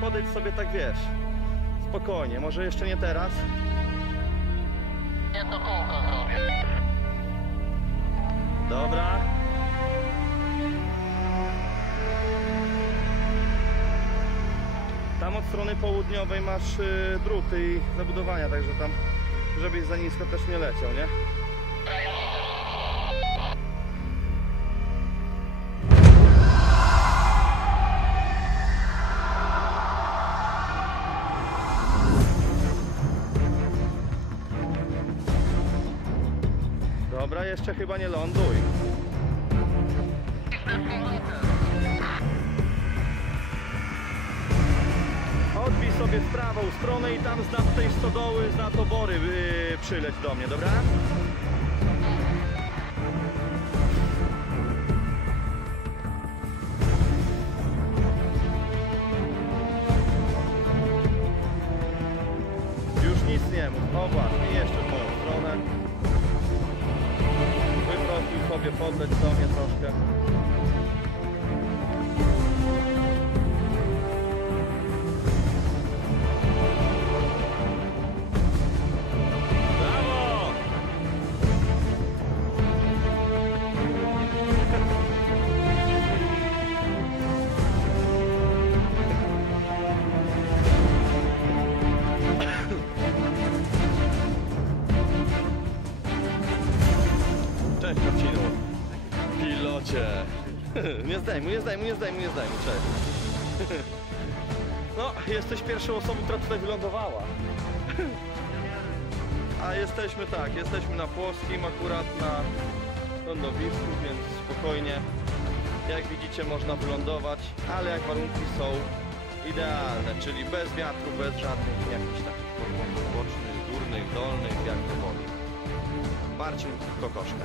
podejdź sobie tak wiesz. Spokojnie, może jeszcze nie teraz. Jedno kółko zrobię. Dobra. Tam od strony południowej masz y, druty i zabudowania, także tam żebyś za nisko też nie leciał, nie? Dobra, jeszcze chyba nie ląduj. Odbij sobie w prawą stronę i tam z nad tej stodoły, z nad obory yy, przyleć do mnie, dobra? Już nic nie mów. O właśnie, jeszcze w moją stronę. Sobie, podleć do mnie troszkę. Brawo! Cześć Marcinu. Nie zdejmuj, nie zdejmuj, nie zdejmuj, nie zdejmuj. Cześć. No, jesteś pierwszą osobą, która tutaj wylądowała. A jesteśmy tak, jesteśmy na płoskim akurat na lądowisku, więc spokojnie. Jak widzicie można wylądować, ale jak warunki są idealne, czyli bez wiatru, bez żadnych jakichś takich bocznych, górnych, dolnych, jak to woli. Marcin Kokoszka.